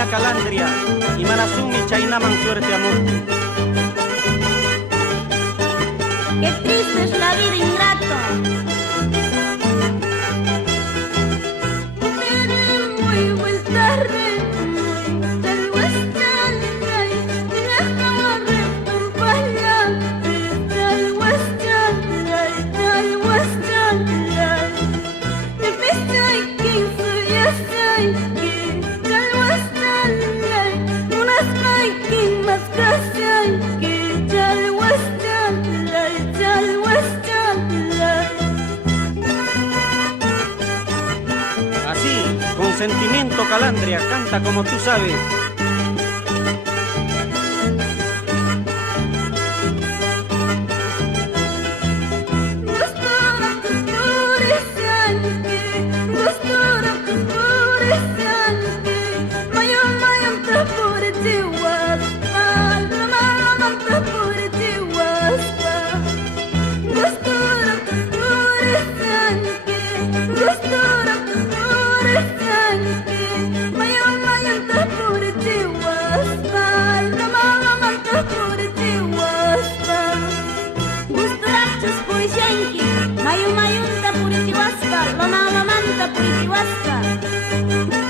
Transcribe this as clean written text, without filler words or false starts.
Maya Calandria y Manasumi Chainaman suerte amor. Qué triste es la vida, ingrato. Muy tarde. Así, con sentimiento Calandria, canta como tú sabes. Mayu mayunta puritiwaspa, loma lomanta puritiwaspa.